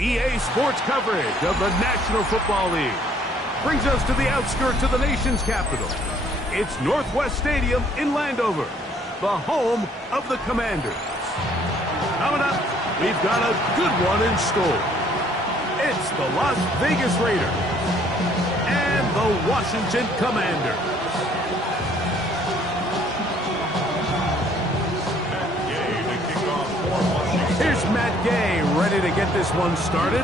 EA Sports coverage of the National Football League brings us to the outskirts of the nation's capital. It's Northwest Stadium in Landover, the home of the Commanders. Coming up, we've got a good one in store. It's the Las Vegas Raiders and the Washington Commanders. Here's Matt Gay ready to get this one started.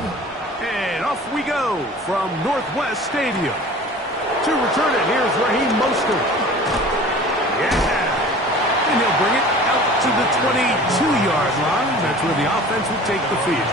And off we go from Northwest Stadium. To return it, here's Raheem Mostert. Yeah! And he'll bring it out to the 22-yard line. That's where the offense will take the field.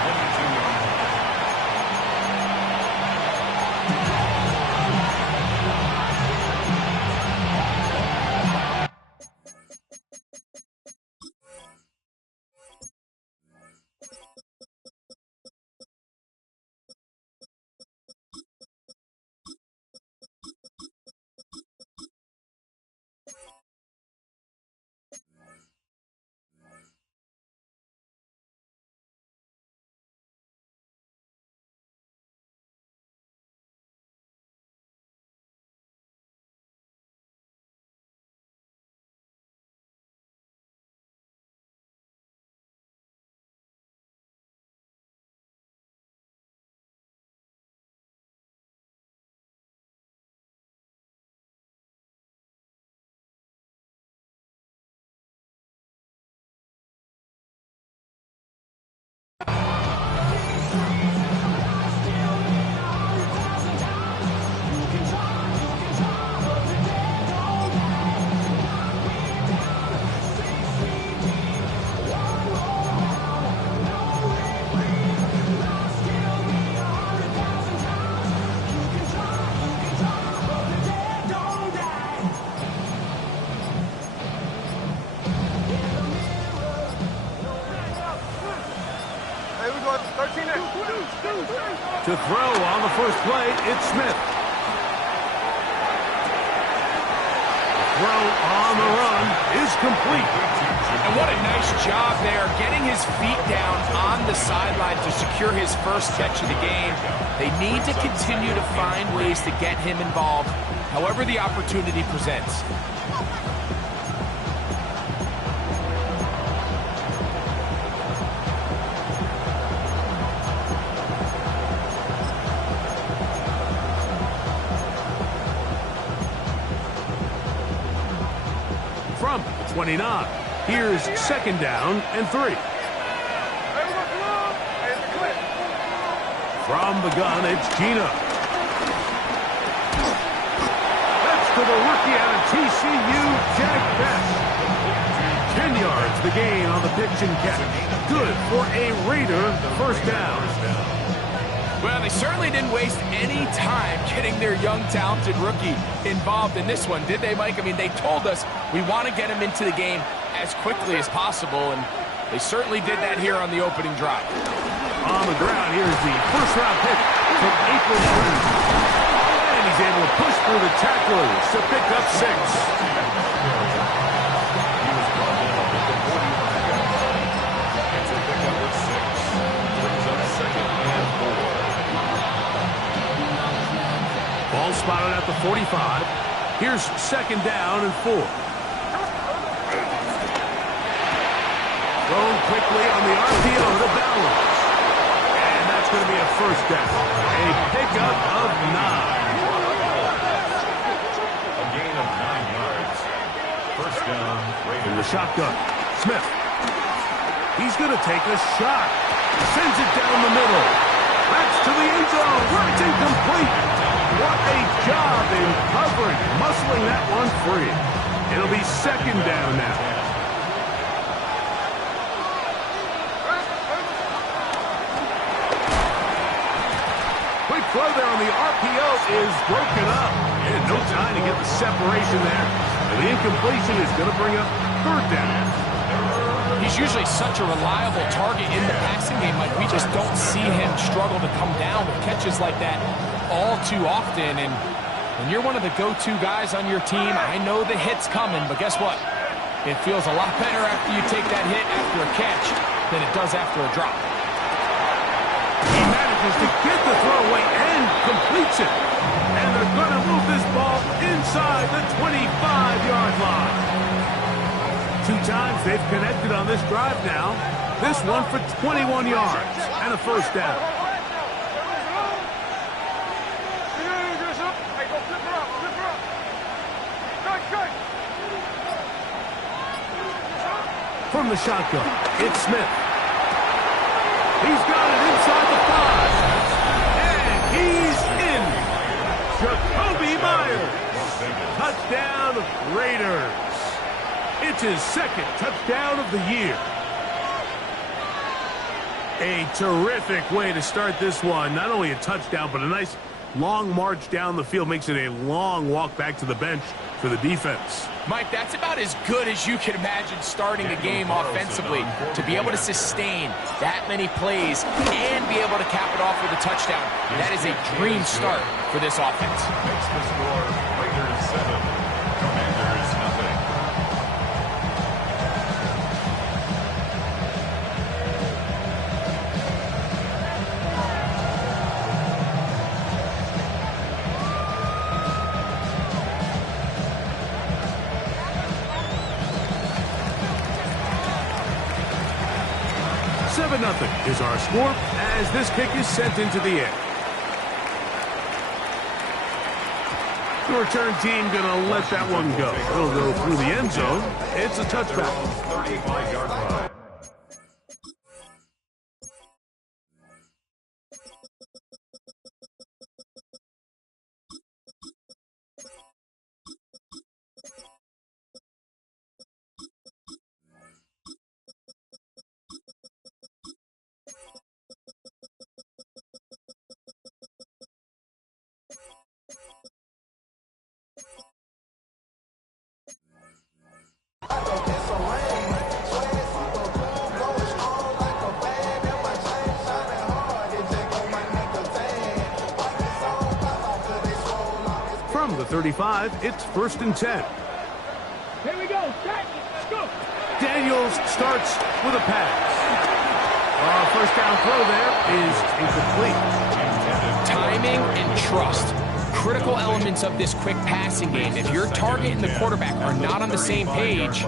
To throw on the first play, it's Smith. The throw on the run is complete. And what a nice job there, getting his feet down on the sideline to secure his first catch of the game. They need to continue to find ways to get him involved, however the opportunity presents. From 29, here's second down and 3. From the gun, it's Gino. That's to the rookie out of TCU, Jack Best. 10 yards the gain on the pitch and catch. Good for a Raider first down. Well, they certainly didn't waste any time getting their young, talented rookie involved in this one, did they, Mike? I mean, they told us we want to get him into the game as quickly as possible, and they certainly did that here on the opening drive. On the ground, here's the first-round pick from April Marine. And he's able to push through the tacklers to pick up 6. Ball spotted at the 45. Here's second down and 4. Thrown quickly on the RPO to Bowers. And that's going to be a first down. A pickup of 9. A gain of 9 yards. First down. In the shotgun, Smith. He's going to take a shot. Sends it down the middle. That's to the end zone where it's incomplete. What a job in covering, muscling that one free. It'll be second down now. Quick throw there on the RPO is broken up. And no time to get the separation there. And the incompletion is going to bring up third down. He's usually such a reliable target in the passing game. Like, we just don't see him struggle to come down with catches like that all too often. And when you're one of the go-to guys on your team, I know the hit's coming, but guess what? It feels a lot better after you take that hit after a catch than it does after a drop. He manages to get the throwaway and completes it. And they're going to move this ball inside the 25-yard line. 2 times they've connected on this drive now. This one for 21 yards and a first down. From the shotgun, it's Smith. He's got it inside the 5. And he's in. Jakobi Meyers. Touchdown, Raiders. It's his 2nd touchdown of the year. A terrific way to start this one. Not only a touchdown, but a nice long march down the field. Makes it a long walk back to the bench for the defense. Mike, that's about as good as you can imagine starting a game offensively. To be able to sustain that many plays and be able to cap it off with a touchdown, that is a dream start for this offense. Makes the score Raiders 7, Commanders nothing. Nothing is our score as this kick is sent into the air. The return team going to let that one go. It'll go through the end zone. It's a touchback. 35-yard line. From the 35, it's 1st and 10. Here we go. Let's go. Daniels starts with a pass. First down throw there is incomplete. Timing and trust. Critical elements of this quick passing game. If your target and the quarterback are not on the same page,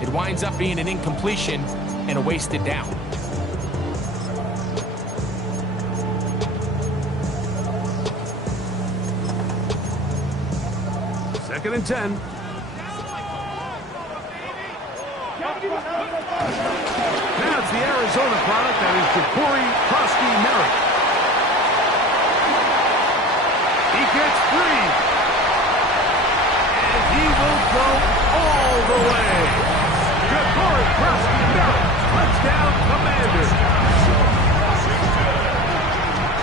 it winds up being an incompletion and a wasted down. Second and 10. Now it's the Arizona product that is Ja'Cory Krosky-Merritt. He gets free. And he will go all the way. Ja'Cory Krosky-Merritt, touchdown, Commanders.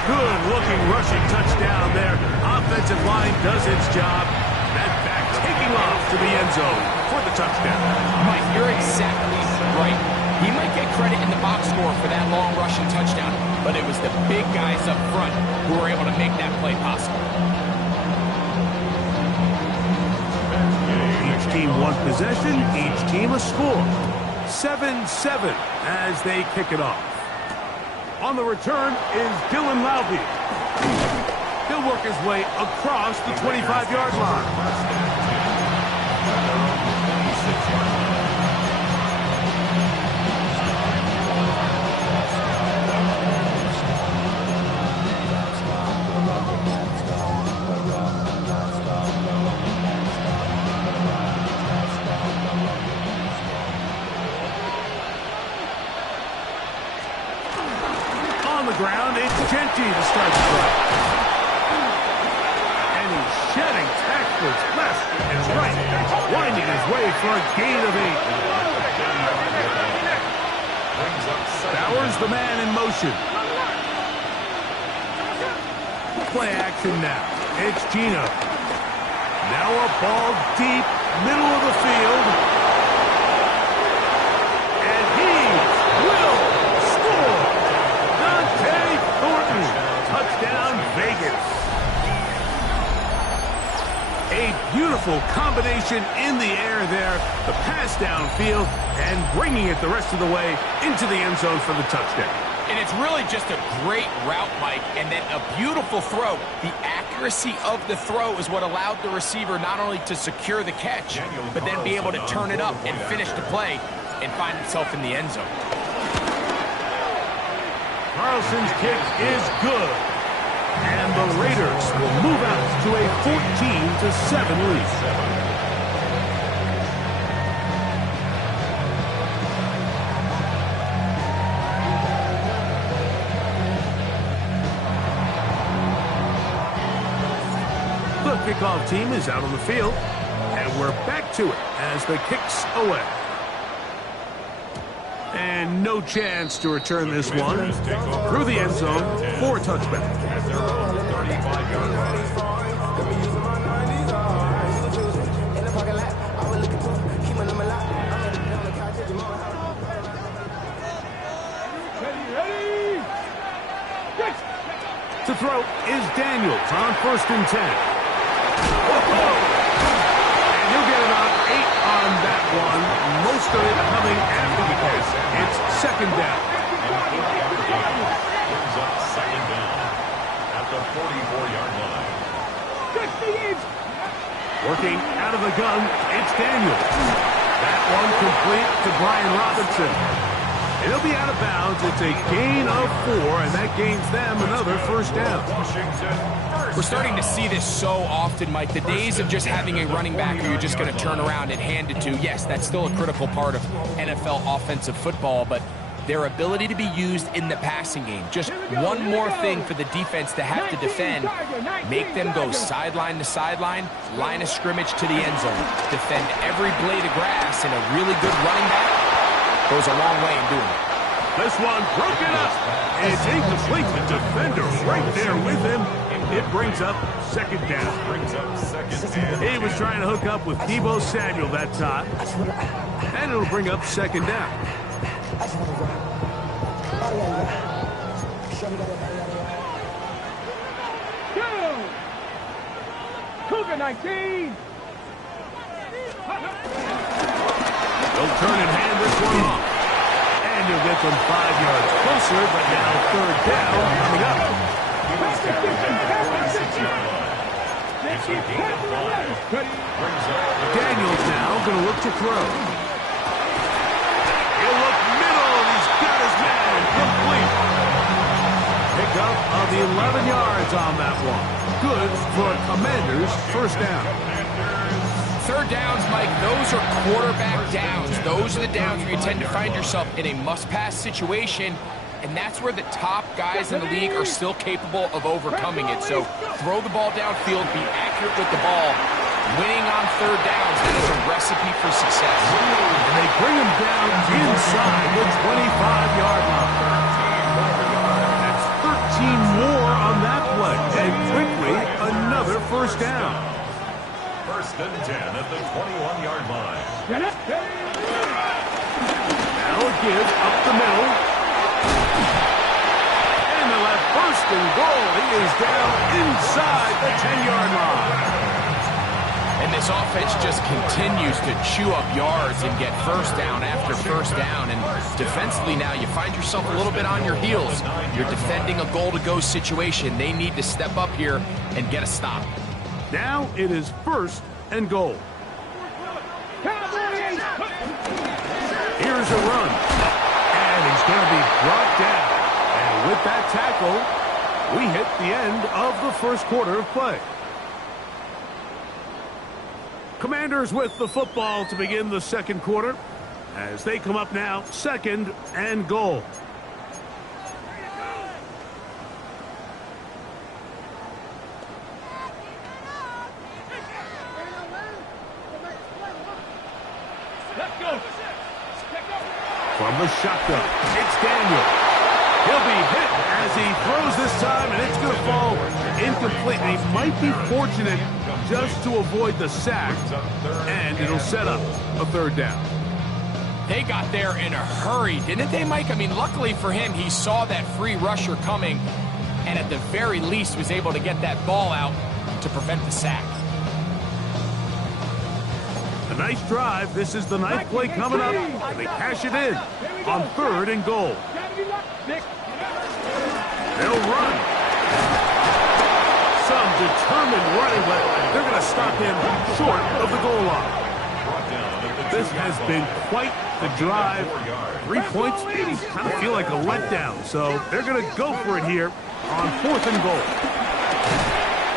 Good-looking rushing touchdown there. Offensive line does its job. That back taking off to the end zone for the touchdown. Mike, you're exactly right. He might get credit in the box score for that long rushing touchdown, but it was the big guys up front who were able to make that play possible. Each team one possession, each team a score. 7-7 as they kick it off. On the return is Dylan Laube. He'll work his way across the 25-yard line. On the ground, it's Jeanty to start the drive. And he's shedding tacklers left and right, winding his way for a gain of 8. Bowers, the man in motion. Play action now. It's Gino. Now a ball deep, middle of the field. And he will score. Dante Thornton. Touchdown, Vegas. A beautiful combination in the air there. The pass downfield and bringing it the rest of the way into the end zone for the touchdown. And it's really just a great route, Mike, and then a beautiful throw. The accuracy of the throw is what allowed the receiver not only to secure the catch, but then be able to turn it up and finish the play and find himself in the end zone. Carlson's kick is good. And the Raiders will move out to a 14-7 lead. The kickoff team is out on the field, and we're back to it as the kick's away. And no chance to return this one through the end zone for a touchback. At their own 35-yard line. To throw is Daniels on 1st and 10. And he'll get about 8 on that one. Most of it coming after the catch. It's 2nd down. Brings up 2nd down at the 44-yard line. Working out of the gun, it's Daniels. That one complete to Brian Robinson. It'll be out of bounds. It's a gain of 4, and that gains them another 1st down. We're starting to see this so often, Mike. The days of just having a running back who you're just going to turn around and hand it to, yes, that's still a critical part of NFL offensive football, but their ability to be used in the passing game, just one more thing for the defense to have to defend, make them go sideline to sideline, line of scrimmage to the end zone, defend every blade of grass, and a really good running back goes a long way in doing it. This one broken up. It's incomplete. The defender right there with him. It brings up 2nd down. Brings up 2nd and He was trying to hook up with Deebo Samuel that time. And it'll bring up 2nd down. Cougar 19. They'll turn and hand this one off. And he'll get them 5 yards closer, but now 3rd down coming up. Daniels now going to look to throw. He'll look middle, and he's got his man complete. Pickup of the 11 yards on that one. Good for a Commanders 1st down. 3rd downs, Mike, those are quarterback downs. Those are the downs where you tend to find yourself in a must-pass situation, and that's where the top guys in the league are still capable of overcoming it. So throw the ball downfield, be accurate with the ball. Winning on 3rd downs, that is a recipe for success. And they bring him down inside the 25-yard line. That's 13 more on that play, and quickly another 1st down. 1st and 10 at the 21-yard line. Now a give up the middle. And they'll have 1st and goal. He is down inside the 10-yard line. And this offense just continues to chew up yards and get 1st down after 1st down. And defensively now, you find yourself a little bit on your heels. You're defending a goal-to-go situation. They need to step up here and get a stop. Now it is 1st and goal. Here's a run. And he's going to be brought down. And with that tackle, we hit the end of the 1st quarter of play. Commanders with the football to begin the 2nd quarter as they come up now 2nd and goal. From the shotgun, it's Daniel. He'll be hit as he throws this time, and it's going to fall incomplete. And he might be fortunate just to avoid the sack, and it'll set up a 3rd down. They got there in a hurry, didn't they, Mike? I mean, luckily for him, he saw that free rusher coming, and at the very least was able to get that ball out to prevent the sack. A nice drive. This is the 9th play coming up, and they cash it in on 3rd and goal. They'll run. Some determined running, but they're going to stop him short of the goal line. This has been quite the drive. 3 points kind of feel like a letdown, so they're going to go for it here on 4th and goal.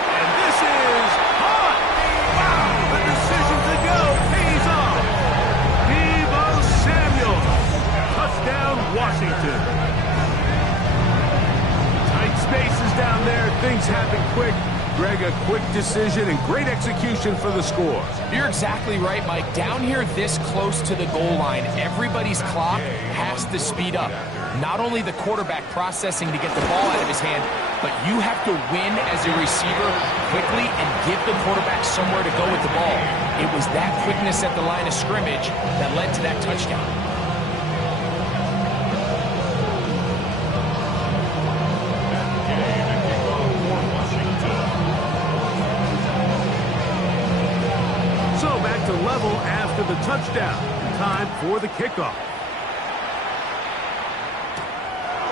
And this is hot. Wow, the decision to go pays off. Deebo Samuel. Touchdown, Washington. Tight spaces down there. Things happen quick. Greg, a quick decision and great execution for the score. You're exactly right, Mike. Down here this close to the goal line, everybody's clock has to speed up. Not only the quarterback processing to get the ball out of his hand, but you have to win as a receiver quickly and give the quarterback somewhere to go with the ball. It was that quickness at the line of scrimmage that led to that touchdown. To level after the touchdown. Time for the kickoff.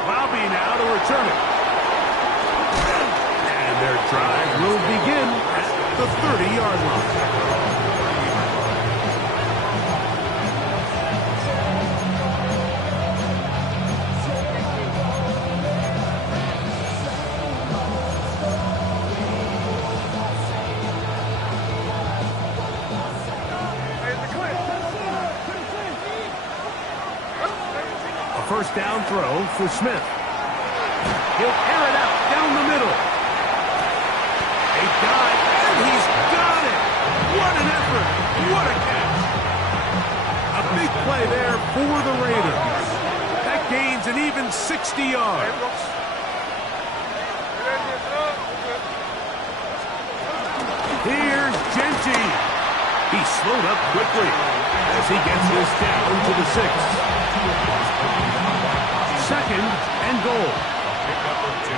Bobby now to return it. And their drive will begin at the 30-yard line. First down throw for Smith. He'll air it out down the middle. A dive, and he's got it. What an effort. What a catch. A big play there for the Raiders. That gains an even 60 yards. Here's Genty. He slowed up quickly as he gets this down to the 6. 2nd and goal. Pickup of 2.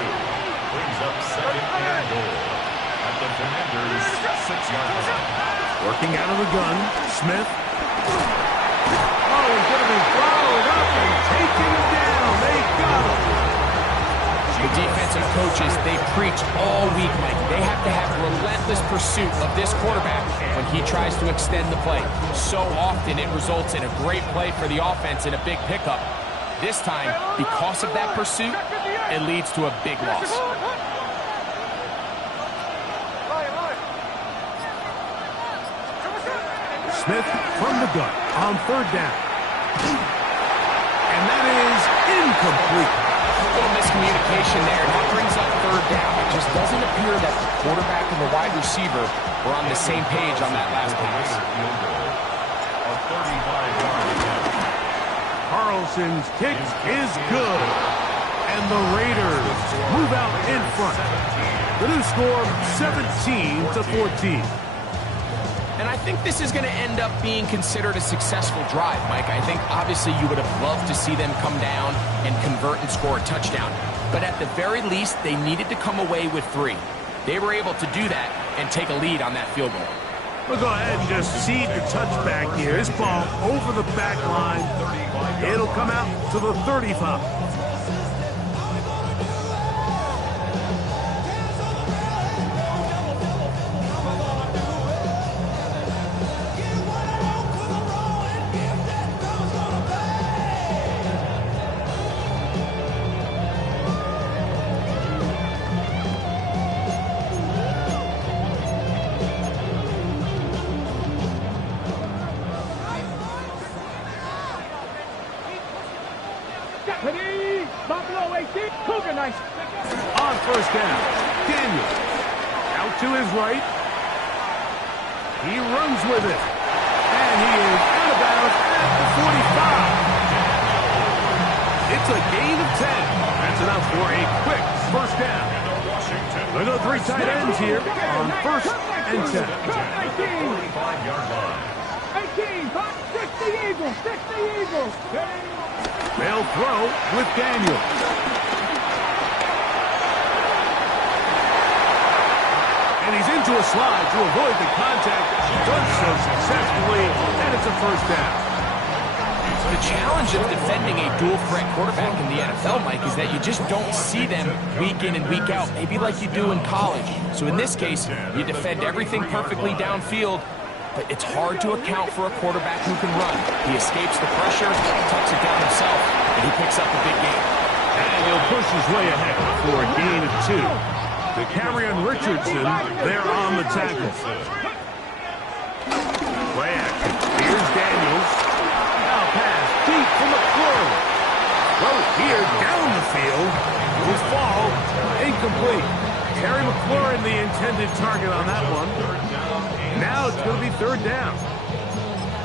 Brings up 2nd and goal at the Commanders' 6-yard line. Working out of the gun, Smith. Oh, he's going to be followed up and taken down. They got him. The defensive coaches, they preach all week, Mike. They have to have relentless pursuit of this quarterback when he tries to extend the play. So often it results in a great play for the offense and a big pickup. This time, because of that pursuit, it leads to a big loss. Smith from the gun on 3rd down. And that is incomplete. A little miscommunication there. That brings up 3rd down. It just doesn't appear that the quarterback and the wide receiver were on the same page on that last pass. A 35-yard attempt. Carlson's kick is good. And the Raiders move out in front. The new score, 17-14. And I think this is going to end up being considered a successful drive, Mike. I think obviously you would have loved to see them come down and convert and score a touchdown. But at the very least, they needed to come away with 3. They were able to do that and take a lead on that field goal. We'll go ahead and just cede the touchback here. This ball over the back line. It'll come out to the 35. Buffalo 18, Cougar 19. On 1st down, Daniel. Out to his right. He runs with it. And he is out of bounds at the 45. It's a gain of 10. That's enough for a quick 1st down. We've got 3 tight ends here on 1st and 10. 35-yard line. 18, 60 Eagles, 60 Eagles. They'll throw with Daniel. And he's into a slide to avoid the contact. Does so successfully, and it's a 1st down. The challenge of defending a dual-threat quarterback in the NFL, Mike, is that you just don't see them week in and week out, maybe like you do in college. So in this case, you defend everything perfectly downfield, but it's hard to account for a quarterback who can run. He escapes the pressure, tucks it down himself, and he picks up a big gain. And he'll push his way ahead for a gain of 2. To Carrion Richardson, they're on the tackle. Play action. Here's Daniels. Now pass deep for McClure. Well, here down the field. Will fall. Incomplete. Terry McLaurin, the intended target on that one. Now it's going to be 3rd down.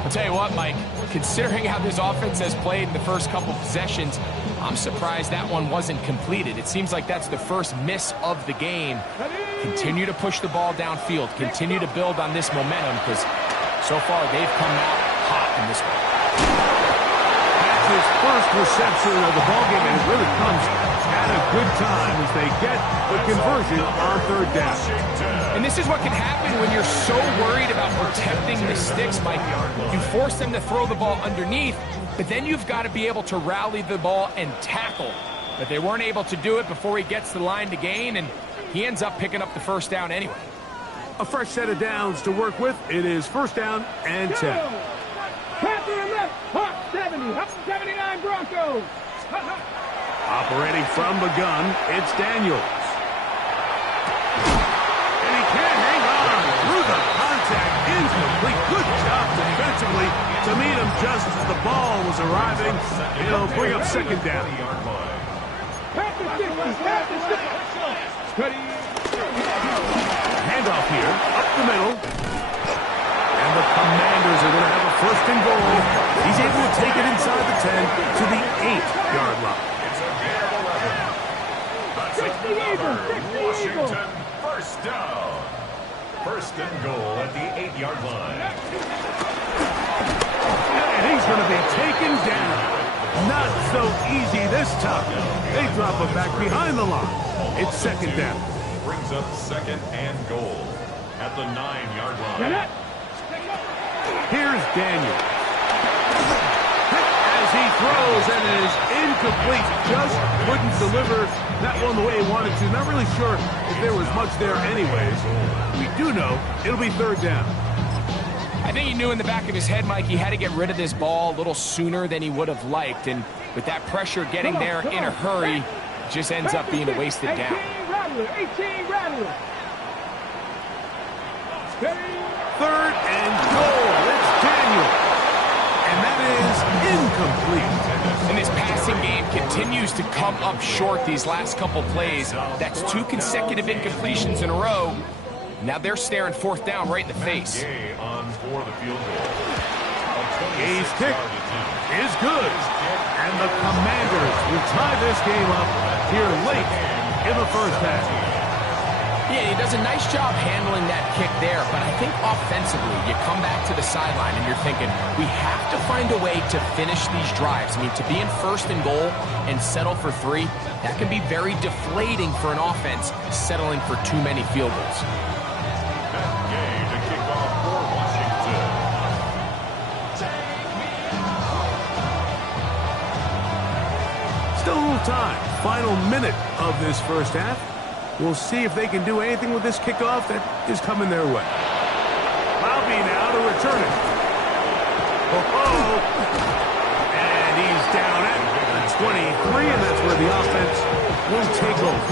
I'll tell you what, Mike, considering how this offense has played in the first couple possessions, I'm surprised that one wasn't completed. It seems like that's the first miss of the game. Continue to push the ball downfield. Continue to build on this momentum because so far they've come out hot in this one. That's his first reception of the ballgame, and it really comes at a good time as they get the conversion on 3rd down. And this is what can happen when you're so worried about protecting the sticks, Mike. You force them to throw the ball underneath, but then you've got to be able to rally the ball and tackle. But they weren't able to do it before he gets the line to gain, and he ends up picking up the 1st down anyway. A fresh set of downs to work with. It is 1st down and 10. Panther left, hot 70, hot 79 Broncos. Operating from the gun, it's Daniels. And he can't hang on through the contact. Incomplete. Good job defensively to meet him just as the ball was arriving. He'll bring up 2nd down. Panther 50, Panther 50. Handoff here, up the middle. And the Commanders are going to have a 1st and goal. He's able to take it inside the 10 to the 8-yard line. 60 Eagles, 60 Eagles. 1st down. 1st and goal at the 8-yard line. And he's going to be taken down. Not so easy this time. They drop him back behind the line. It's 2nd down. Brings up 2nd and goal at the 9-yard line. Here's Daniel. As he throws, and it is incomplete. Just couldn't deliver that one the way he wanted to. Not really sure if there was much there anyways. We do know it'll be 3rd down. I think he knew in the back of his head, Mike, he had to get rid of this ball a little sooner than he would have liked. And with that pressure getting there in a hurry, it just ends up being a wasted down. 18 Rattler, 18 Rattler. 3rd and goal. It's Daniel. And that is incomplete. And this passing game continues to come up short these last couple plays. That's 2 consecutive incompletions in a row. Now they're staring 4th down right in the face. On for the field goal. Gay's kick is good. And the Commanders will tie this game up here late in the 1st half. Yeah, he does a nice job handling that kick there, but I think offensively, you come back to the sideline and you're thinking, we have to find a way to finish these drives. I mean, to be in 1st and goal and settle for 3, that can be very deflating for an offense settling for too many field goals. Game to kick off for Washington. Still a little time. Final minute of this 1st half. We'll see if they can do anything with this kickoff that is coming their way. Bobby now to return it. And he's down at the 23, and that's where the offense will take over.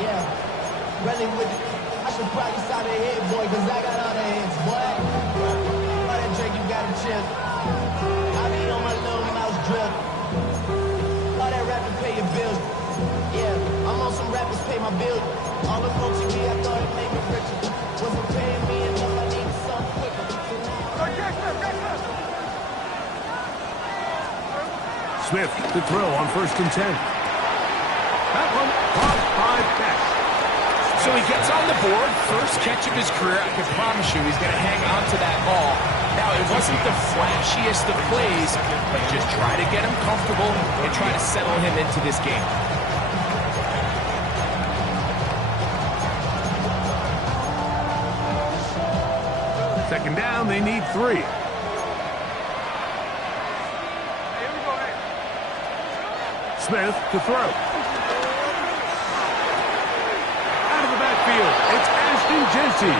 Yeah, really with it. I should probably stop it here, boy, because I got all the hits, boy. All that drink, you got to chip. I be on my little mouse drip. All that rap to pay your bills. Yeah, I'm on some rappers pay my bills. All the folks in me, I thought it made me richer. Wasn't paying me enough, I needed something quicker. Smith to throw on 1st and 10. That one caught by Beck. So he gets on the board, first catch of his career. I can promise you he's going to hang on to that ball. Now, it wasn't the flashiest of plays, but just try to get him comfortable and try to settle him into this game. 2nd down, they need 3. Smith to throw. Out of the backfield, it's Ashton Jeanty.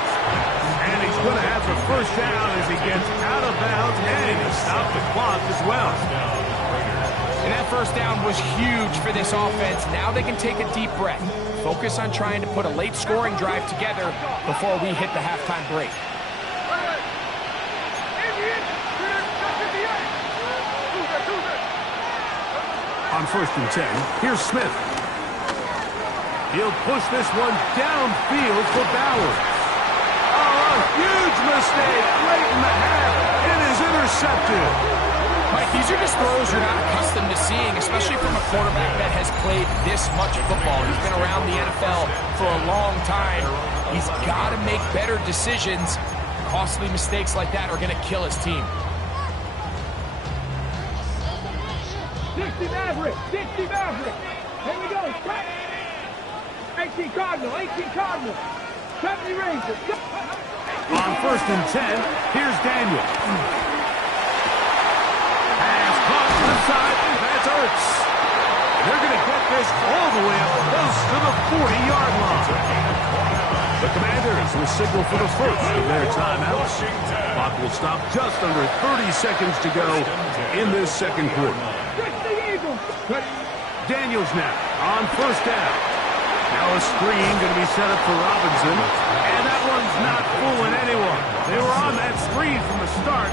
And he's going to have the first down as he gets out of bounds, and he stopped the clock as well. And that first down was huge for this offense. Now they can take a deep breath. Focus on trying to put a late scoring drive together before we hit the halftime break. On 1st and 10, here's Smith. He'll push this one downfield for Bowers. Oh, a huge mistake late in the half. It is intercepted. Mike, these are just throws you're not accustomed to seeing, especially from a quarterback that has played this much football. He's been around the NFL for a long time. He's got to make better decisions. Costly mistakes like that are going to kill his team. Dixie Maverick. Dixie Maverick. Here we go. 18 Cardinal. 18 Cardinal. 70 Rangers. On 1st and 10, here's Daniel. Pass caught to the side. That's Ertz. They're going to get this all the way up close to the 40-yard line. The Commanders will signal for the first of their timeouts. Clock will stop just under 30 seconds to go in this second quarter. Daniels now on 1st down. Now a screen going to be set up for Robinson. And that one's not fooling anyone. They were on that screen from the start.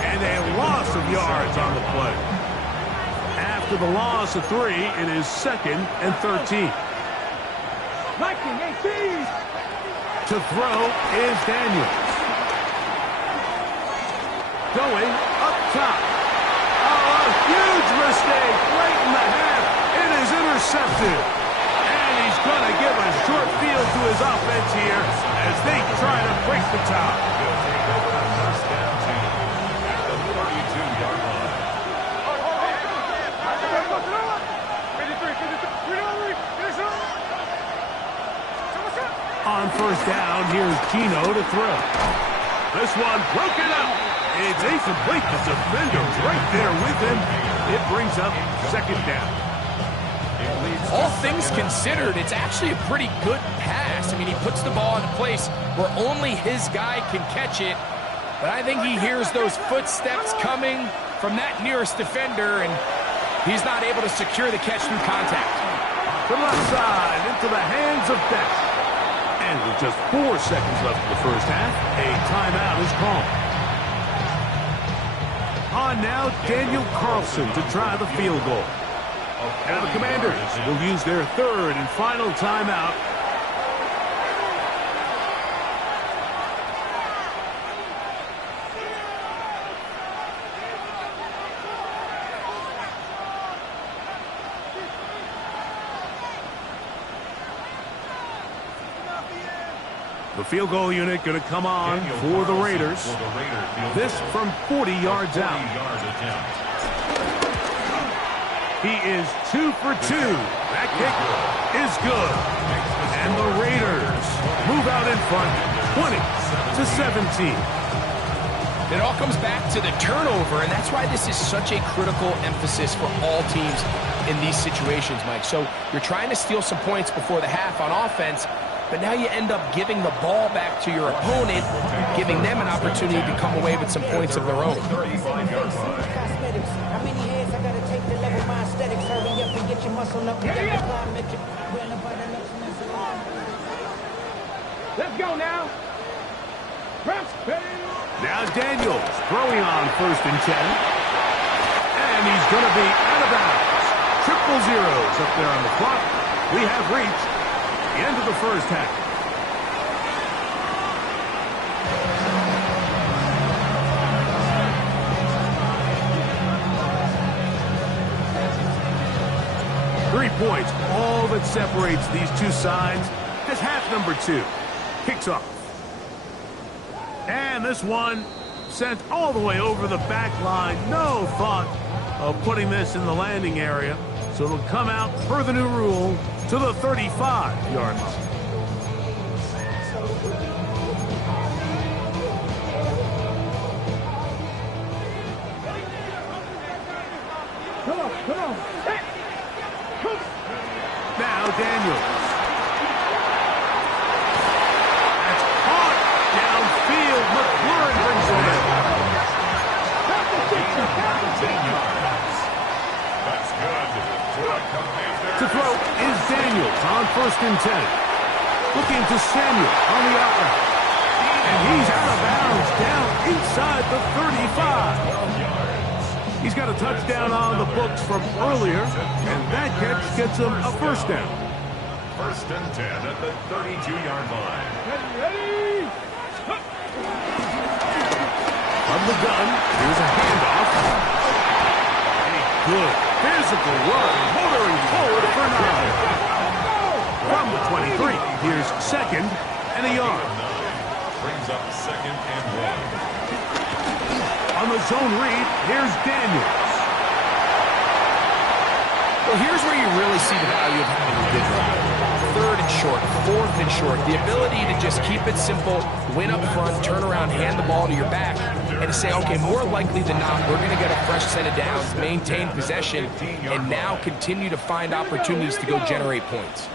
And a loss of yards on the play. After the loss of 3, it is 2nd and 13. To throw is Daniels. Going up top. Oh, a huge mistake late in the half. It is intercepted. And he's going to give a short field to his offense here as they try to break the tie. First down team at the 42-yard line. On 1st down, here's Gino to throw. This one broken up. It's incomplete. The defender's right there with him. It brings up 2nd down. All things considered, it's actually a pretty good pass. I mean, he puts the ball in a place where only his guy can catch it. But I think he hears those footsteps coming from that nearest defender, and he's not able to secure the catch through contact. The left side into the hands of Beck. And with just 4 seconds left in the first half, a timeout is called. On now, Daniel Carlson to try the field goal. Now the Commanders will use their 3rd and final timeout. The field goal unit going to come on for the Raiders. This from 40 yards out. He is 2 for 2. That kick is good. And the Raiders move out in front, 20-17. It all comes back to the turnover, and that's why this is such a critical emphasis for all teams in these situations, Mike. So you're trying to steal some points before the half on offense, but now you end up giving the ball back to your opponent, giving them an opportunity to come away with some points of their own. Let's go now. Now Daniels throwing on 1st and 10. And he's going to be out of bounds. 0-0 up there on the clock. We have reached the end of the first half. Points, all that separates these two sides as half number 2 kicks off. And this one sent all the way over the back line. No thought of putting this in the landing area. So it'll come out per the new rule to the 35-yard line. Come on, come on. Hey. Daniels. That's caught downfield. McLaurin brings it in. 10 yards. That's good. To throw is Daniels on 1st and 10. Looking to Samuel on the outlet. And he's out of bounds down inside the 35. He's got a touchdown on the books from earlier, and that catch gets him a first down. 1st and 10 at the 32-yard line. From the gun, here's a handoff. A good physical run, motoring forward for 9. From the 23, here's 2nd and a yard. Brings up 2nd and 1. On the zone read, here's Daniels. Well, here's where you really see the value of having a good drive. 3rd and short, 4th and short. The ability to just keep it simple, win up front, turn around, hand the ball to your back, and to say, okay, more likely than not, we're going to get a fresh set of downs, maintain possession, and now continue to find opportunities to go generate points.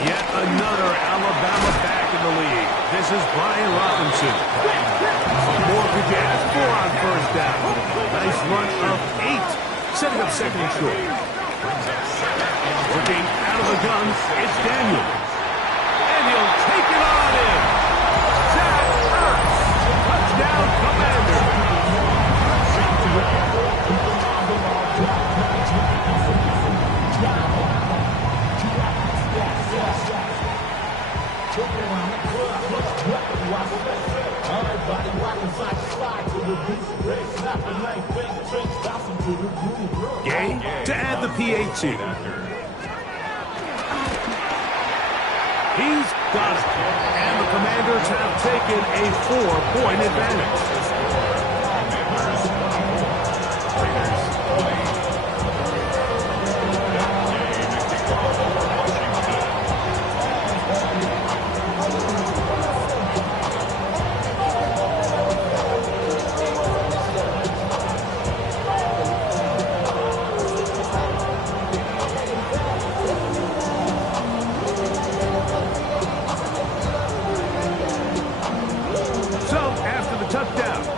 Yet another Alabama back in the league. This is Brian Robinson. More to get. 4 on 1st down. Nice run of 8. Setting up 2nd and short. Working out of the gun, it's Daniels. And he'll take it on in. Zach Ertz. Touchdown, Commander. Gay to add the PAT. He's got it. And the Commanders have taken a 4-point advantage.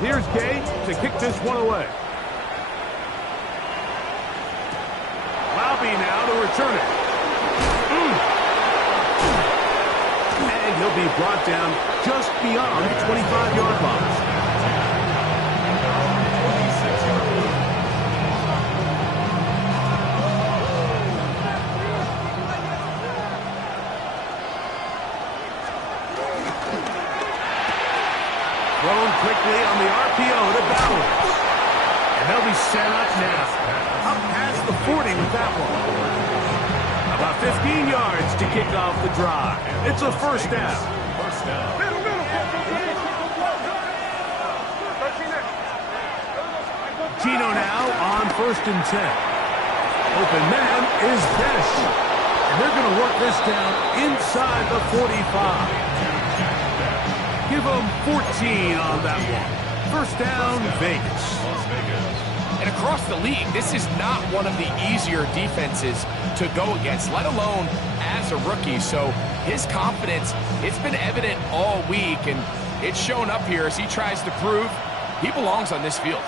Here's Gay to kick this one away. Lobby now to return it. And he'll be brought down just beyond the 25-yard line. Thrown quickly on the RPO to Bowers. And they'll be set up now. Up past the 40 with that one. About 15 yards to kick off the drive. It's a first down. First down. Gino now on 1st and 10. Open man is Besh. And they're going to work this down inside the 45. Give them 14 on that one. First down, Vegas. And across the league, this is not one of the easier defenses to go against, let alone as a rookie. So his confidence, it's been evident all week, and it's shown up here as he tries to prove he belongs on this field.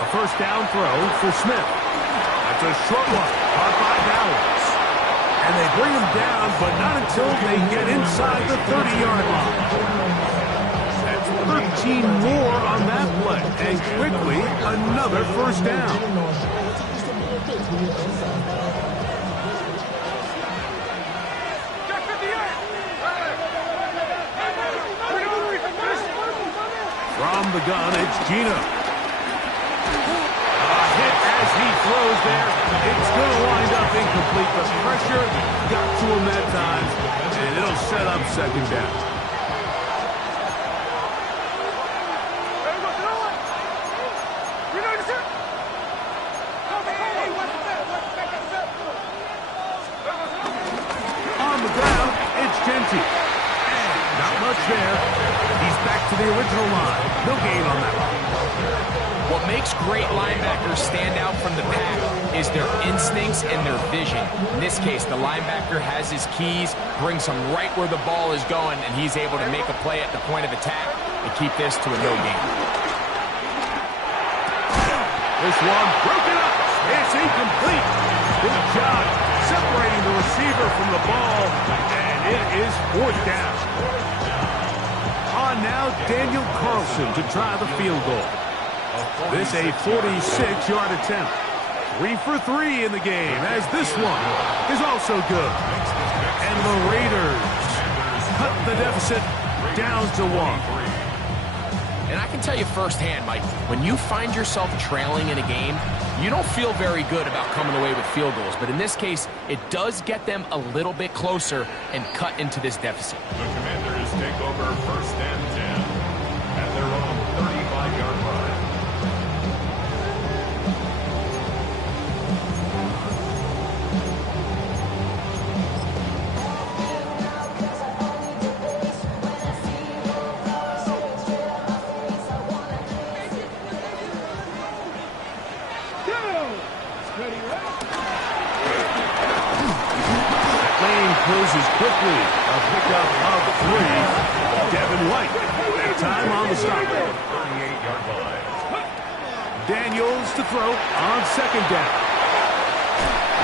A first down throw for Smith. That's a short one, caught by Bowers. And they bring him down, but not until they get inside the 30-yard line. That's 13 more on that play. And quickly, another first down. From the gun, it's Gino. As he throws there, it's going to wind up incomplete, but pressure got to him that time, and it'll set up 2nd down. On the ground, it's Genty. And not much there. He's back to the original line. No gain on that one. What makes great linebackers stand out from the pack is their instincts and their vision. In this case, the linebacker has his keys, brings him right where the ball is going, and he's able to make a play at the point of attack and keep this to a no gain. This one broken up. It's incomplete. Good job separating the receiver from the ball, and it is fourth down. On now, Daniel Carlson to try the field goal. This a 46-yard attempt. 3 for 3 in the game, as this one is also good. And the Raiders cut the deficit down to 1. And I can tell you firsthand, Mike, when you find yourself trailing in a game, you don't feel very good about coming away with field goals. But in this case, it does get them a little bit closer and cut into this deficit. The Commanders take over 1st and 10 at their own 35-yard line. Closes quickly. A pickup of 3. Devin White. That time on the stop. 38-yard line. Daniels to throw on 2nd down.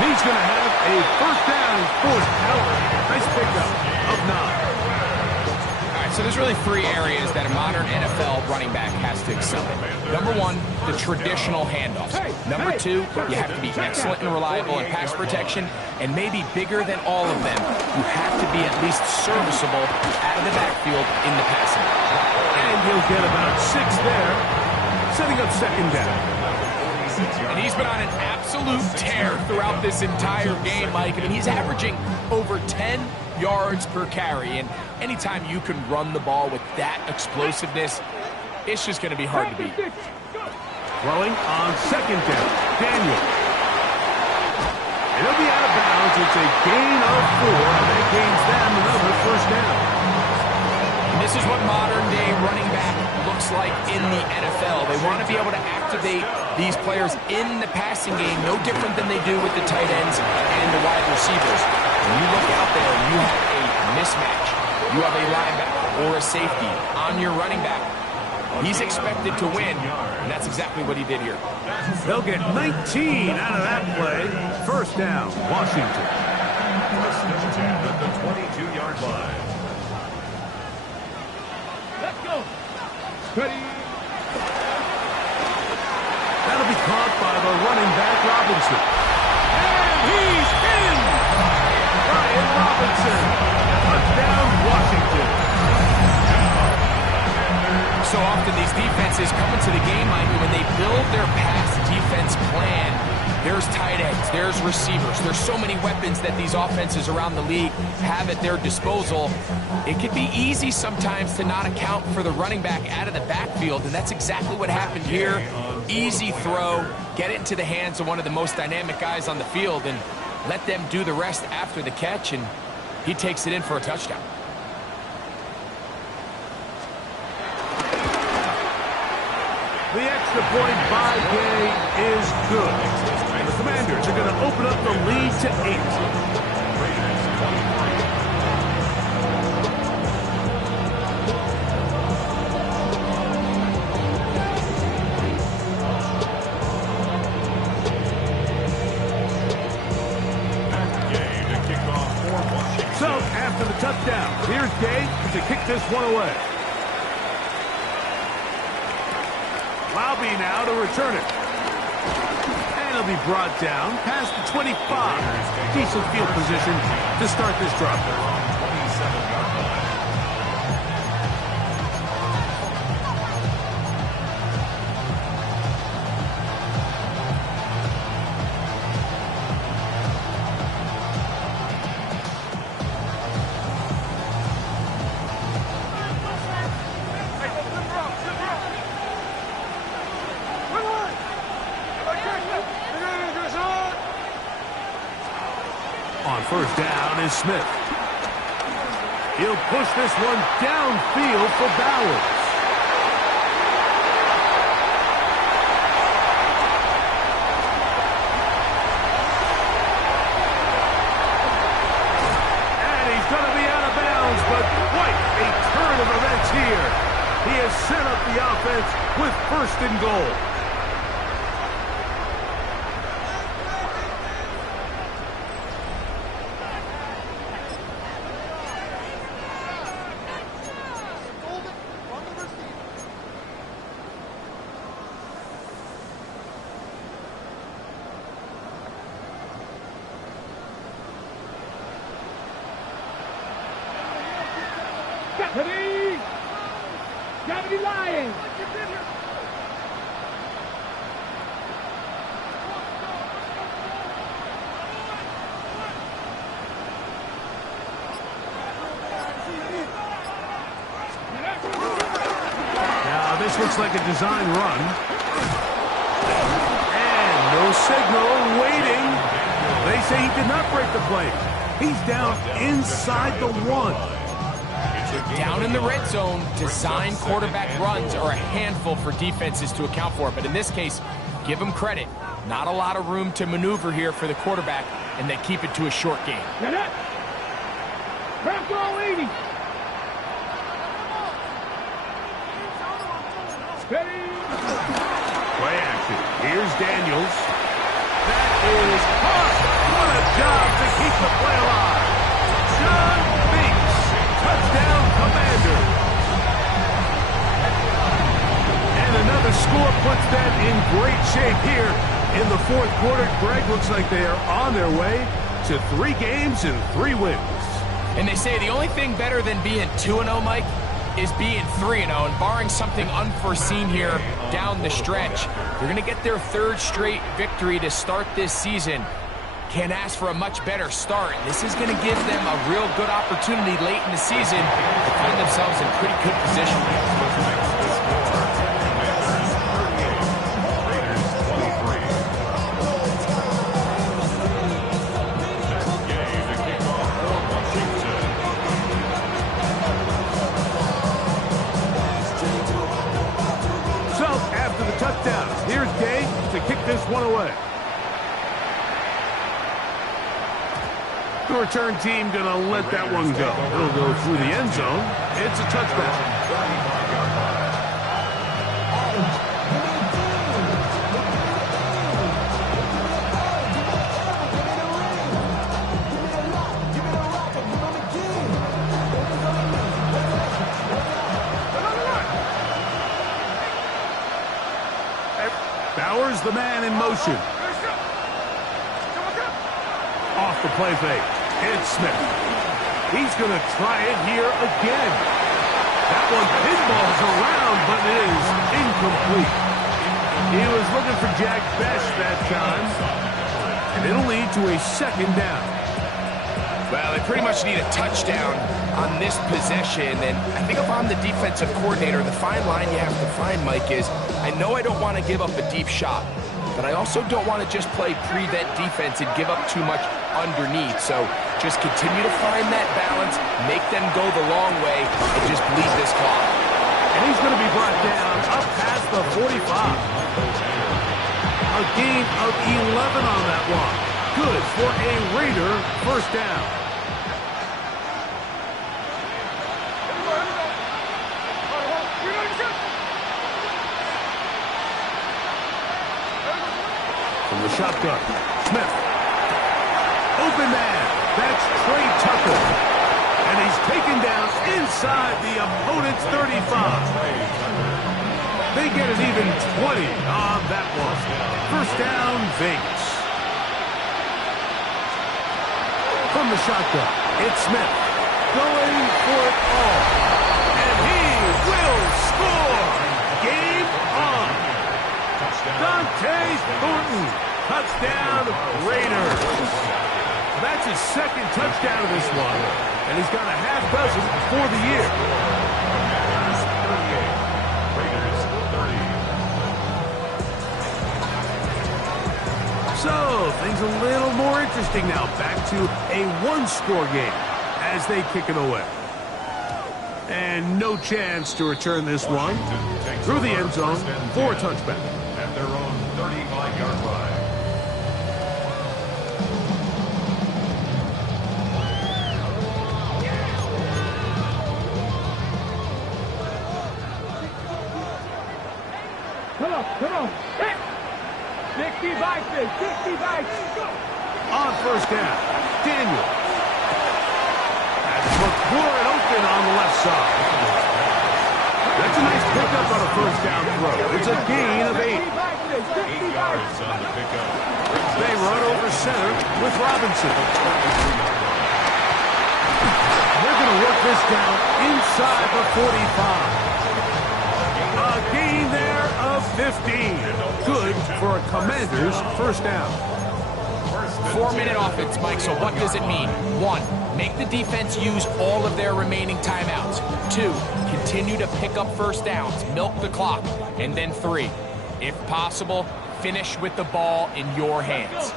He's going to have a 1st down, 4th out. Nice pickup of 9. All right, so there's really 3 areas that a modern NFL running back has to excel in. Number 1, the traditional handoffs. Number 2, you have to be excellent and reliable in pass protection. And maybe bigger than all of them, you have to be at least serviceable out of the backfield in the passing. And he'll get about 6 there, setting up 2nd down. And he's been on an absolute tear throughout this entire game, Mike. I mean, he's averaging over 10 yards per carry. And anytime you can run the ball with that explosiveness, it's just going to be hard to beat. Throwing on 2nd down, Daniel. It'll be out of bounds. It's a gain of 4, and that gains them another 1st down. And this is what modern-day running back looks like in the NFL. They want to be able to activate these players in the passing game, no different than they do with the tight ends and the wide receivers. When you look out there and you have a mismatch, you have a linebacker or a safety on your running back, he's expected to win, and that's exactly what he did here. They'll get 19 out of that play. 1st down, Washington. 1st and 10 at the 22-yard line. Let's go. Ready. That'll be caught by the running back, Robinson. And he's in! Brian Robinson. Touchdown, Washington. So often these defenses come into the game, Mike, when they build their pass defense plan, there's tight ends, there's receivers, there's so many weapons that these offenses around the league have at their disposal. It can be easy sometimes to not account for the running back out of the backfield, and that's exactly what happened here. Easy throw, get it into the hands of one of the most dynamic guys on the field, and let them do the rest after the catch, and he takes it in for a touchdown. The extra point by Gay is good. And the Commanders are going to open up the lead to 8. So, after the touchdown, here's Gay to kick this one away. Laube now to return it. And it'll be brought down past the 25. Decent field position to start this drive. 27-yard line. On 1st down is Smith. He'll push this one downfield for Bowers. Of events here. He has set up the offense with first and goal. Deputy Lyons! Now this looks like a design run. And no signal, waiting. They say he did not break the play. He's down inside the 1. Down in the red zone, design quarterback runs are a handful for defenses to account for. But in this case, give them credit. Not a lot of room to maneuver here for the quarterback, and they keep it to a short game. Bronco 80! Steady! Play action. Here's Daniels. That is hard. What a job to keep the play alive. John Binks. Touchdown, Commander. And another score puts them in great shape here in the fourth quarter. Greg, looks like they are on their way to 3 games and 3 wins. And they say the only thing better than being 2-0, Mike, is being 3-0. And barring something unforeseen here down the stretch, they're going to get their 3rd straight victory to start this season. Can't ask for a much better start. This is going to give them a real good opportunity late in the season to find themselves in pretty good position. So, after the touchdown, here's Gay to kick this one away. The return team going to let that one go. It'll go through the end zone. It's a touchback. Bowers, the man in motion. Off the play fake. It's Smith. He's going to try it here again. That one pinballs around, but it is incomplete. He was looking for Jack Best that time, and it'll lead to a 2nd down. Well, they pretty much need a touchdown on this possession, and I think if I'm the defensive coordinator, the fine line you have to find, Mike, is I know I don't want to give up a deep shot, but I also don't want to just play prevent defense and give up too much underneath. So just continue to find that balance, make them go the long way, and just bleed this clock. And he's going to be brought down up past the 45. A gain of 11 on that one. Good for a Raider 1st down. From the shotgun, Smith. Open man. That's Trey Tucker. And he's taken down inside the opponent's 35. They get it even 20 on that one. 1st down, Vegas. From the shotgun, it's Smith. Going for it all. And he will score. Game on. Dante Thornton. Touchdown, Raiders. That's his 2nd touchdown of this one, and he's got a half dozen for the year. So, things a little more interesting now. Back to a 1-score game as they kick it away. And no chance to return this one through the end zone for a touchback. At their own 35-yard line. Come on. Hit. 65, 65. Go. On first down, Daniel. That's McLaurin open on the left side. That's a nice pickup on a first down throw. It's a gain of 8. 8 yards on the pickup. They run over center with Robinson. They're going to work this down inside the 45. A gain there of 15. Good for a Commanders first down. 4-minute offense, Mike, so what does it mean? 1, make the defense use all of their remaining timeouts. 2, continue to pick up first downs, milk the clock. And then 3, if possible, finish with the ball in your hands.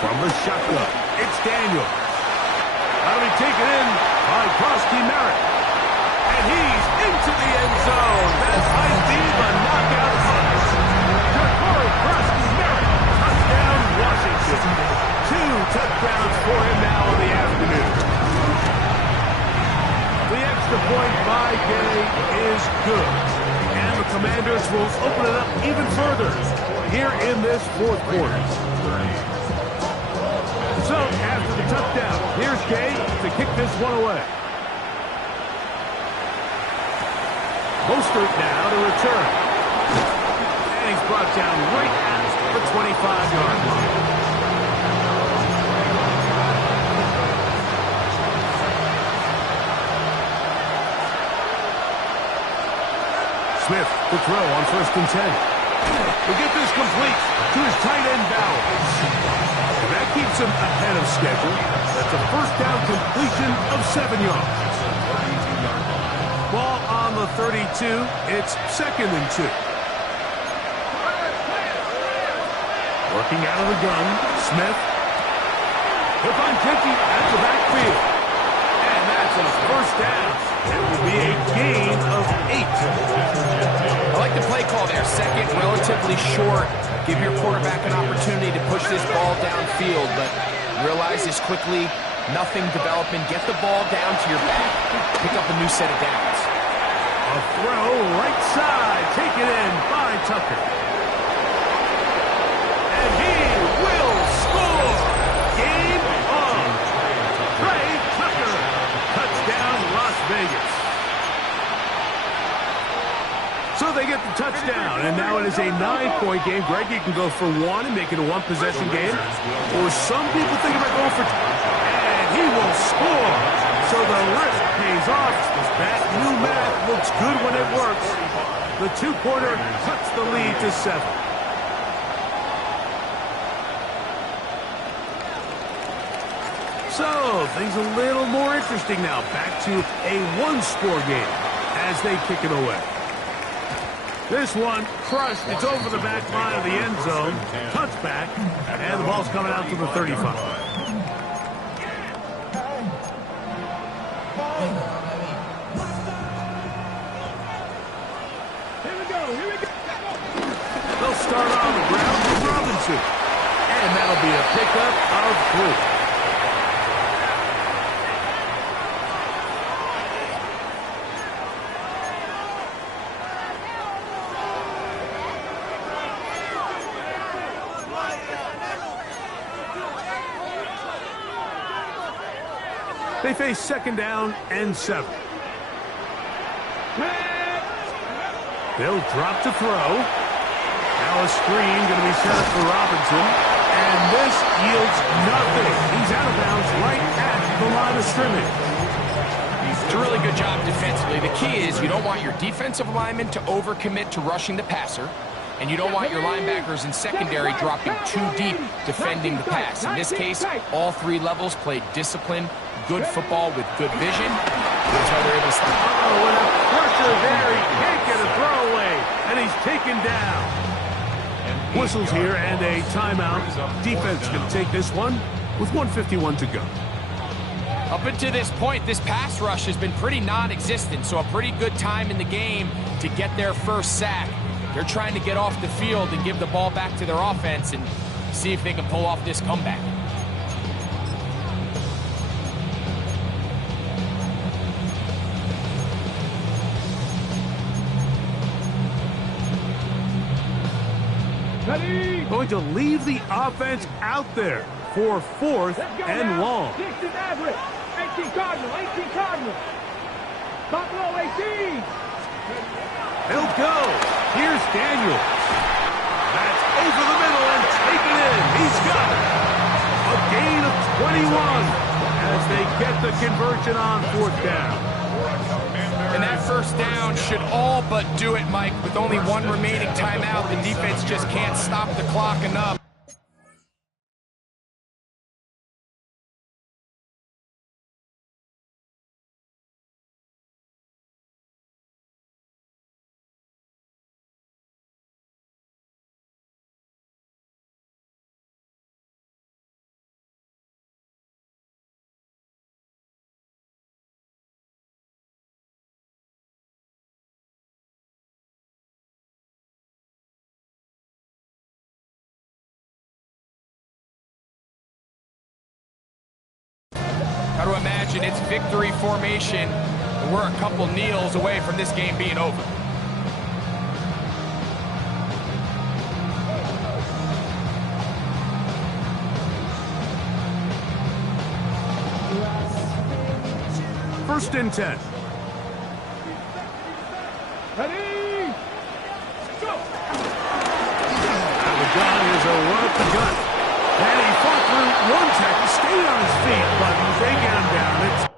From the shotgun, it's Daniel. That'll be taken in by Krusty Merritt. And he's into the end zone. That might be the knockout punch. Jacory Krusty Merritt, touchdown Washington. 2 touchdowns for him now in the afternoon. The extra point by Gay is good. And the Commanders will open it up even further here in this fourth quarter. So, after the touchdown, here's Gay to kick this one away. Mostert now to return. And he's brought down right at the 25-yard line. Smith to throw on first and 10. He'll get this complete to his tight end Bowers. And that keeps him ahead of schedule. That's a first down completion of 7 yards. Ball on the 32. It's 2nd and 2. Working out of the gun, Smith. He'll find Kiki at the backfield. And that's a first down. It will be a gain of 8. I like the play call there. 2nd, relatively short. Give your quarterback an opportunity to push this ball downfield, but realize this quickly. Nothing developing. Get the ball down to your back. Pick up a new set of downs. A throw right side. Taken in by Tucker. And he will score. Game on. Trey Tucker. Touchdown Las Vegas. So they get the touchdown, and now it is a 9-point game. Greg, you can go for 1 and make it a 1-possession game. Or some people think about going for 2. And he will score. So the risk pays off. That new math looks good when it works. The 2-pointer cuts the lead to 7. So things a little more interesting now. Back to a 1-score game as they kick it away. This one crushed. It's over the back line of the end zone. Touchback. And the ball's coming out to the 35. They'll start on the ground with Robinson. And that'll be a pickup of 3. They face 2nd down and 7. They'll drop to throw. Now a screen going to be set up for Robinson. And this yields nothing. He's out of bounds right at the line of scrimmage. It's a really good job defensively. The key is you don't want your defensive linemen to overcommit to rushing the passer. And you don't want your linebackers in secondary dropping too deep defending the pass. In this case, all 3 levels played disciplined, good football with good vision. That's why they're able to stop. Oh, with a pressure there, he can't get a throwaway, and he's taken down. Whistles here and a timeout. Defense going to take this one with 1:51 to go. Up until this point, this pass rush has been pretty non-existent, so a pretty good time in the game to get their first sack. They're trying to get off the field and give the ball back to their offense and see if they can pull off this comeback. Ready? Going to leave the offense out there for 4th and now. long. 16 Everett. 18 Cardinal. 18 Cardinal. Buffalo 18. He'll go. Here's Daniels. That's over the middle and taken in. He's got it. A gain of 21 as they get the conversion on 4th down. And that first down should all but do it, Mike. With only one remaining timeout, the defense just can't stop the clock enough. Got to imagine it's victory formation, and we're a couple kneels away from this game being over. First and 10. Ready? Go! And the gun is a run up the gut. And he fought through one tackle, stayed on his feet, but they get him down. It's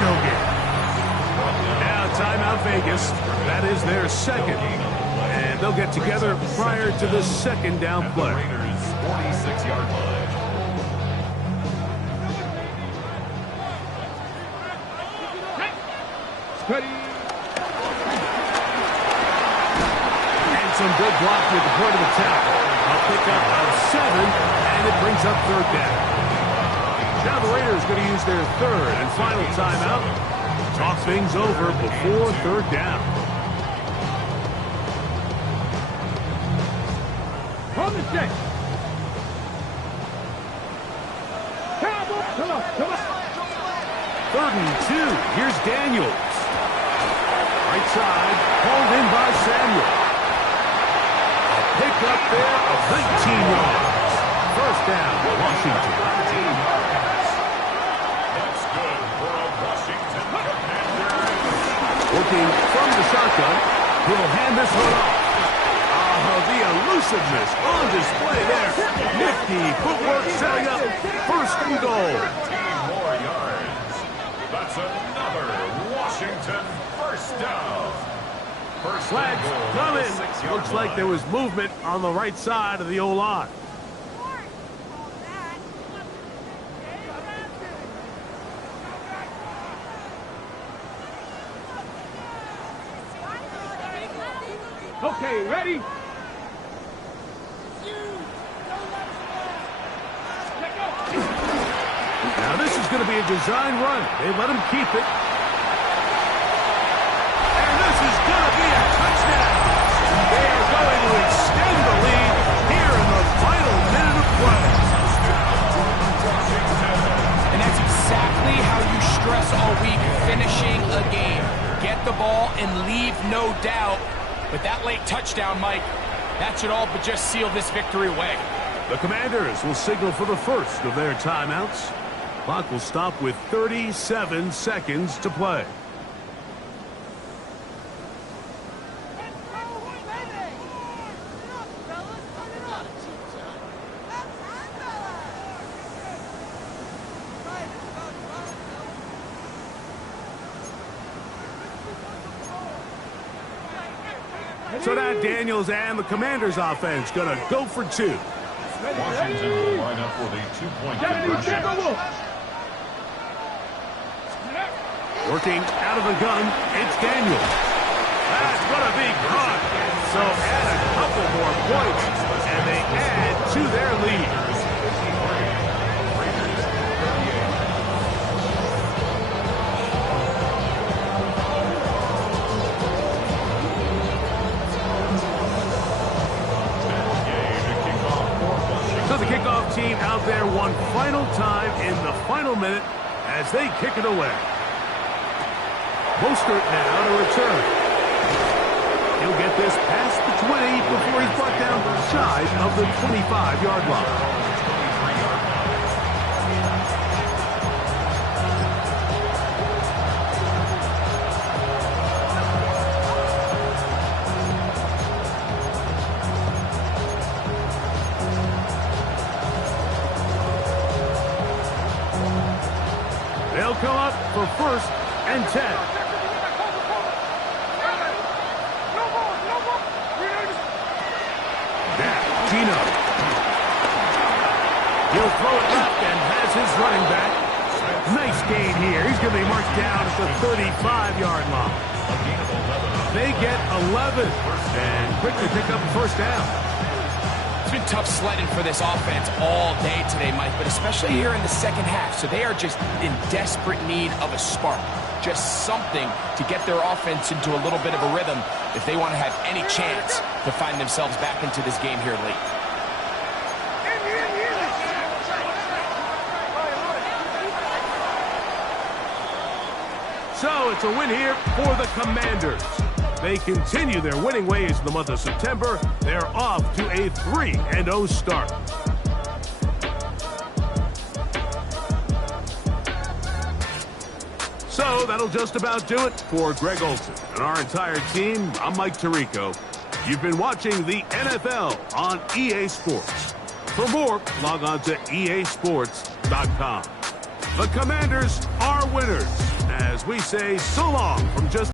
no game. Now timeout Vegas. That is their second. And they'll get together prior to the second down play. Raiders 46-yard line. Ready? And some good blocking at the point of the tackle. A pickup of 7, and it brings up 3rd down. Now the Raiders going to use their 3rd and final timeout. Talk things over before 3rd down. On the check. Cowboy. Come on. Come on. 3rd and 2. Here's Daniels. Right side, hauled in by Samuel. A pickup there of 19 yards. First down, Washington. That's good for a Washington Commanders. Working from the shotgun, he'll hand this one off. The elusiveness on display there. Nifty footwork setting up 1st and goal. 13 more yards. That's another Washington first down. First Flags and goal come at in. the 6-yard Looks like there line. was movement on the right side of the O-line. Okay, ready? Now this is going to be a design run. They let him keep it. And this is going to be a touchdown. They are going to extend the lead here in the final minute of play. And that's exactly how you stress all week, finishing a game. Get the ball and leave no doubt. But that late touchdown, Mike, that should all but just seal this victory away. The Commanders will signal for the first of their timeouts. Clock will stop with 37 seconds to play. So now Daniels and the Commanders offense going to go for two. Washington will line up for the two-point conversion. Working out of the gun, it's Daniels. That's going to be caught. So add a couple more points, and they add to their lead. So the kickoff team out there one final time in the final minute as they kick it away. Mostert now to return. He'll get this past the 20 before he's brought down shy of the 25-yard line. They'll come up for 1st and 10. Gino. He'll throw it left and has his running back. Nice gain here. He's going to be marched down at the 35-yard line. They get 11 and quickly pick up first down. It's been tough sledding for this offense all day today, Mike, but especially here in the second half. So they are just in desperate need of a spark. Just something to get their offense into a little bit of a rhythm if they want to have any chance to find themselves back into this game here late. So it's a win here for the Commanders. They continue their winning ways in the month of September. They're off to a 3-0 start. So that'll just about do it for Greg Olsen and our entire team. I'm Mike Tirico. You've been watching the NFL on EA Sports. For more, log on to easports.com. The Commanders are winners, as we say so long from just